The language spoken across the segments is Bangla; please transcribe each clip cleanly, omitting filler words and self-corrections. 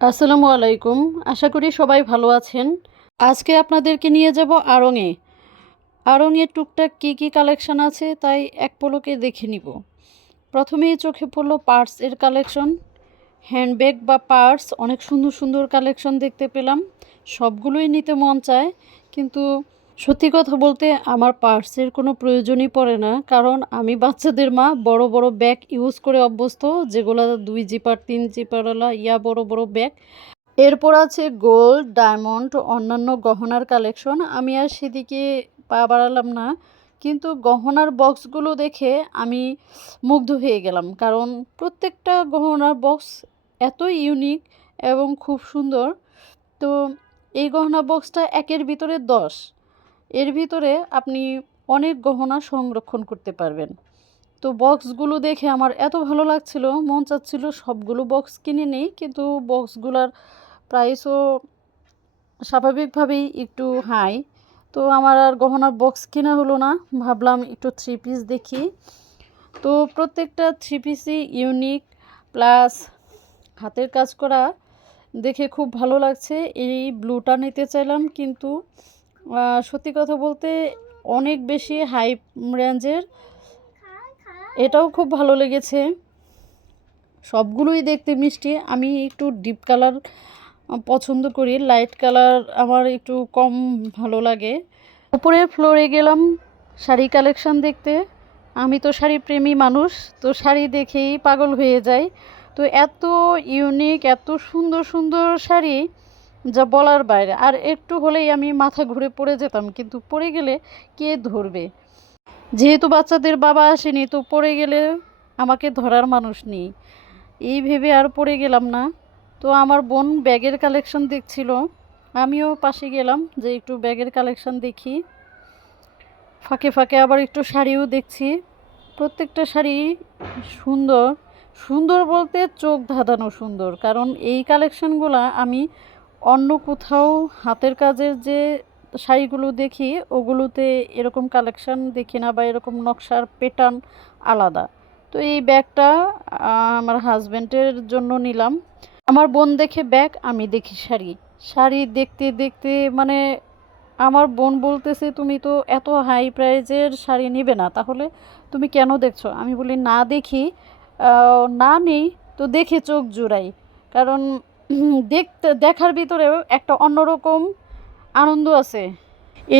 আসসালামু আলাইকুম। আশা করি সবাই ভালো আছেন। আজকে আপনাদেরকে নিয়ে যাব আড়ং-এ। আড়ং-এ টুকটাক কী কী কালেকশন আছে তাই এক পলকে দেখে নিব। প্রথমেই চোখে পড়ল পার্সের কালেকশন। হ্যান্ডব্যাগ বা পার্স অনেক সুন্দর সুন্দর কালেকশন দেখতে পেলাম। সবগুলোই নিতে মন চায়, কিন্তু সত্যি কথা বলতে আমার পার্সের কোনো প্রয়োজনই পড়ে না, কারণ আমি বাচ্চাদের মা। বড় বড় ব্যাগ ইউজ করে অভ্যস্ত, যেগুলো 2 জিপার 3 জিপারওয়ালা বড় বড় ব্যাগ। এরপর আছে গোল্ড, ডায়মন্ড, অন্যান্য গহনার কালেকশন। আমি আর সেদিকে পা বাড়ালাম না, কিন্তু গহনার বক্সগুলো দেখে আমি মুগ্ধ হয়ে গেলাম, কারণ প্রত্যেকটা গহনার বক্স এত ইউনিক এবং খুব সুন্দর। তো এই গহনা বক্সটা একের ভিতরে 10, এর ভিতরে আপনি অনেক গহনা সংরক্ষণ করতে পারবেন। তো বক্সগুলো দেখে আমার এত ভালো লাগছিল, মন চাচ্ছিল সবগুলো বক্স কিনে নেই, কিন্তু বক্সগুলোর প্রাইসও স্বাভাবিকভাবেই একটু হাই। তো আমার আর গহনার বক্স কেনা হলো না, ভাবলাম একটু থ্রি পিস দেখি। তো প্রত্যেকটা থ্রি পিসই ইউনিক, প্লাস হাতের কাজ করা দেখে খুব ভালো লাগছে। এই ব্লুটা নিতে চাইলাম, কিন্তু সত্যি কথা বলতে অনেক বেশি হাই রেঞ্জের। এটাও খুব ভালো লেগেছে, সবগুলোই দেখতে মিষ্টি। আমি একটু ডিপ কালার পছন্দ করি, লাইট কালার আমার একটু কম ভালো লাগে। উপরের ফ্লোরে গেলাম শাড়ি কালেকশন দেখতে। আমি তো শাড়ি প্রেমী মানুষ, তো শাড়ি দেখেই পাগল হয়ে যাই। তো এত ইউনিক, এত সুন্দর সুন্দর শাড়ি যা বলার বাইরে। আর একটু হলেই আমি মাথা ঘুরে পড়ে যেতাম, কিন্তু পড়ে গেলে কে ধরবে? যেহেতু বাচ্চাদের বাবা আসেনি, তো পড়ে গেলে আমাকে ধরার মানুষ নেই, এই ভেবে আর পড়ে গেলাম না। তো আমার বোন ব্যাগের কালেকশন দেখছিল, আমিও পাশে গেলাম যে একটু ব্যাগের কালেকশন দেখি। ফাঁকে ফাঁকে আবার একটু শাড়িও দেখছি। প্রত্যেকটা শাড়ি সুন্দর, সুন্দর বলতে চোখ ধাঁধানো সুন্দর, কারণ এই কালেকশনগুলো আমি অন্য কোথাও হাতের কাজের যে শাড়িগুলো দেখি ওগুলোতে এরকম কালেকশন দেখি না, বা এরকম নকশার প্যাটার্ন আলাদা। তো এই ব্যাগটা আমার হাজব্যান্ডের জন্য নিলাম। আমার বোন দেখে ব্যাগ, আমি দেখি শাড়ি। শাড়ি দেখতে দেখতে মানে আমার বোন বলতেছে, তুমি তো এত হাই প্রাইজের শাড়ি নিবে না, তাহলে তুমি কেন দেখছো? আমি বলি না দেখি, না নেই তো দেখে চোখ জুড়াই, কারণ দেখার ভিতরেও একটা অন্যরকম আনন্দ আছে।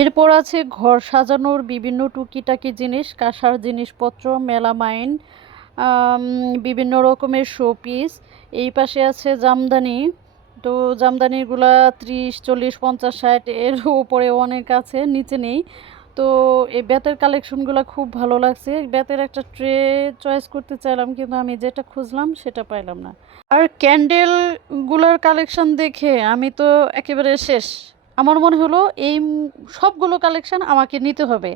এরপর আছে ঘর সাজানোর বিভিন্ন টুকিটাকি জিনিস, কাঁসার জিনিসপত্র, মেলামাইন, বিভিন্ন রকমের শোপিস। এই পাশে আছে জামদানি। তো জামদানিগুলা 30, 40, 50, 60 এর উপরে অনেক আছে, নিচে নেই। তো এই বেতের কালেকশনগুলো খুব ভালো লাগছে। বেতের একটা ট্রে চয়েস করতে চাইলাম, কিন্তু আমি যেটা খুঁজলাম সেটা পাইলাম না। আর ক্যান্ডেলগুলোর কালেকশন দেখে আমি তো একেবারে শেষ। আমার মনে হলো এই সবগুলো কালেকশন আমাকে নিতে হবে,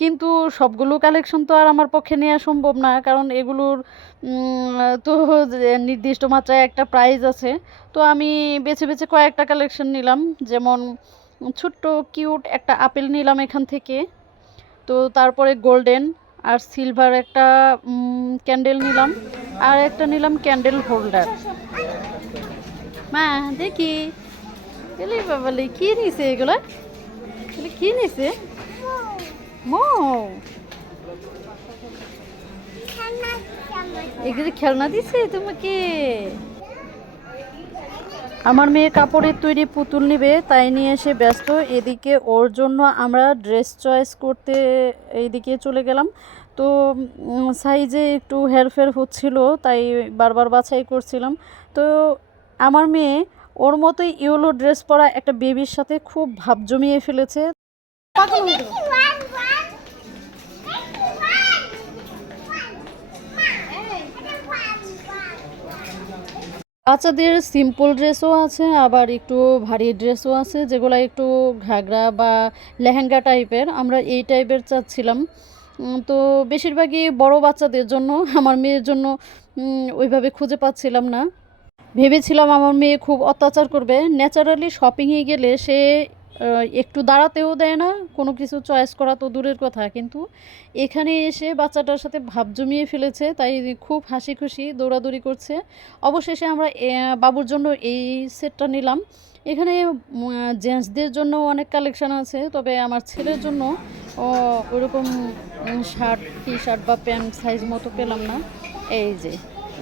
কিন্তু সবগুলো কালেকশন তো আর আমার পক্ষে নেওয়া সম্ভব না, কারণ এগুলোর তো নির্দিষ্ট মাত্রায় একটা প্রাইস আছে। তো আমি বেছে বেছে কয়েকটা কালেকশন নিলাম, যেমন ছোট্ট কিউট একটা আপেল নিলাম এখান থেকে। তো তারপরে গোল্ডেন আর সিলভার একটা ক্যান্ডেল নিলাম, আর একটা নিলাম ক্যান্ডেল হোল্ডার। মা দেখি, এলে বাবালে কি নিছে এগুলো? কি নিছে? মৌ, এগুলো খেলনা দিছে তোমাকে? আমার মেয়ে কাপড়ের তৈরি পুতুল নেবে, তাই নিয়ে এসে ব্যস্ত। এদিকে ওর জন্য আমরা ড্রেস চয়েস করতে এইদিকে চলে গেলাম। তো সাইজে একটু হেরফের হচ্ছিল, তাই বারবার বাছাই করছিলাম। তো আমার মেয়ে ওর মতোই ইয়েলো ড্রেস পরা একটা বেবির সাথে খুব ভাব জমিয়ে ফেলেছে। বাচ্চাদের সিম্পল ড্রেসও আছে, আবার একটু ভারী ড্রেসও আছে, যেগুলো একটু ঘাগরা বা লেহেঙ্গা টাইপের। আমরা এই টাইপের চাচ্ছিলাম। তো বেশিরভাগই বড় বাচ্চাদের জন্য, আমার মেয়ের জন্য ওইভাবে খুঁজে পাচ্ছিলাম না। ভেবেছিলাম আমার মেয়ে খুব অত্যাচার করবে। ন্যাচারালি শপিংয়ে গেলে সে একটু দাঁড়াতেও দেয় না, কোনো কিছু চয়েস করা তো দূরের কথা, কিন্তু এখানে এসে বাচ্চাটার সাথে ভাব জমিয়ে ফেলেছে, তাই খুব হাসি খুশি দৌড়াদৌড়ি করছে। অবশেষে আমরা বাবুর জন্য এই সেটটা নিলাম। এখানে জেন্টসদের জন্য অনেক কালেকশান আছে, তবে আমার ছেলের জন্য ওইরকম শার্ট টি শার্ট বা প্যান্ট সাইজ মতো পেলাম না। এই যে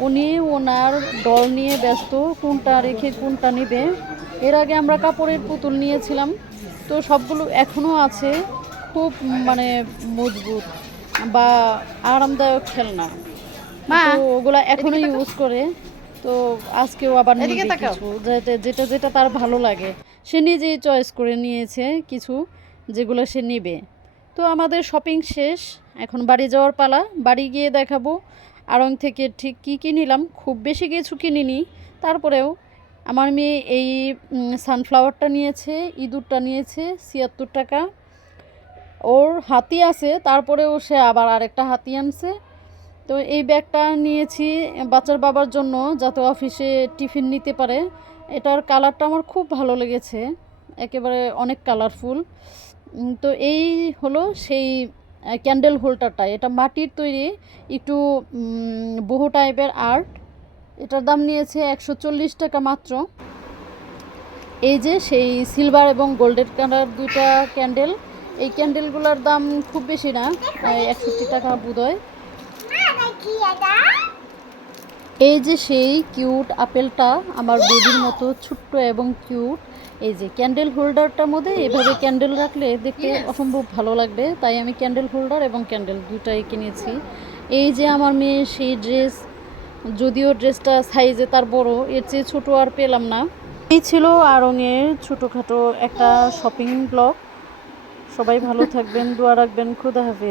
উনি ওনার ডল নিয়ে ব্যস্ত, কোনটা রেখে কোনটা নেবে। এর আগে আমরা কাপড়ের পুতুল নিয়েছিলাম, তো সবগুলো এখনও আছে, খুব মানে মজবুত বা আরামদায়ক খেলনা, তো ওগুলা এখনও ইউজ করে। তো আজকেও আবার নিবে কিছু, যেটা যেটা যেটা তার ভালো লাগে সে নিজেই চয়েস করে নিয়েছে কিছু, যেগুলো সে নেবে। তো আমাদের শপিং শেষ, এখন বাড়ি যাওয়ার পালা। বাড়ি গিয়ে দেখাবো আড়ং থেকে ঠিক কী কী নিলাম। খুব বেশি কিছু কিনিনি, তারপরেও আমার মেয়ে এই সানফ্লাওয়ারটা নিয়েছে, ইঁদুরটা নিয়েছে ৭৬ টাকা। ওর হাতি আছে, তারপরেও সে আবার আরেকটা হাতি আনছে। তো এই ব্যাগটা নিয়েছি বাচ্চার বাবার জন্য, যাতে অফিসে টিফিন নিতে পারে। এটার কালারটা আমার খুব ভালো লেগেছে, একেবারে অনেক কালারফুল। তো এই হলো সেই ক্যান্ডেল হোল্ডারটা, এটা মাটির তৈরি, একটু বহু টাইপের আর্ট। এটার দাম নিয়েছে ১৪০ টাকা মাত্র। এই যে সেই সিলভার এবং গোল্ডেন কালার দুইটা ক্যান্ডেল, এই ক্যান্ডেলগুলোর দাম খুব বেশি না, ৬১ টাকা বোধহয়। এই যে সেই কিউট আপেলটা, আমার বেবির মতো ছোট্ট এবং কিউট। এই যে ক্যান্ডেল হোল্ডারটার মধ্যে এভাবে ক্যান্ডেল রাখলে দেখতে অসম্ভব ভালো লাগবে, তাই আমি ক্যান্ডেল হোল্ডার এবং ক্যান্ডেল দুটাই কিনেছি। এই যে আমার মেয়ে সেই ড্রেস, যদিও ড্রেসটা সাইজে তার বড়, এর চেয়ে ছোটো আর পেলাম না। এই ছিল আড়ংয়ের ছোটোখাটো একটা শপিং ব্লগ। সবাই ভালো থাকবেন, দোয়া রাখবেন, খুদা হাফেজ।